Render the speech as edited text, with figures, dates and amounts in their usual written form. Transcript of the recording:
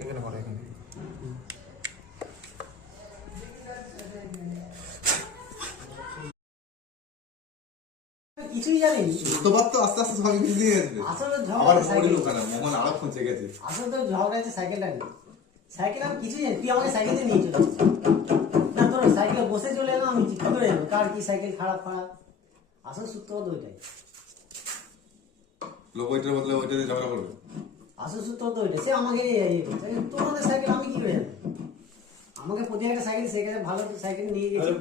এখানে করে এখানে কিছুই জানি তোমার তো আস্তে আস্তে সবই কিছু দিয়ে গেছে। আসলে আবার ঝগড়া মোবাইল ওখানে মোহন আরো পৌঁছে গেছে। আসলে তো ঝগড়া আছে সাইকেলটা নিয়ে। সাইকেল আমি কিছুই জানি, তুই আমাকে সাইকেল দিয়ে নিয়ে চলে আসছিস। না তোর সাইকেলে বসে চলে এলাম, আমি কি করে যাবো কার কি সাইকেল খারাপ খারাপ। আসলে সূত্র তো ওইটাই, লোক ওইটার বদলে ওইটা দিয়ে ঝগড়া করবে। আসল সূত্র তো ওইটাই। সে আমাকে তোমাদের সাইকেল আমি কি করে জানি, আমাকে প্রতি একটা সাইকেল সে ভালো সাইকেল নিয়ে গেছে।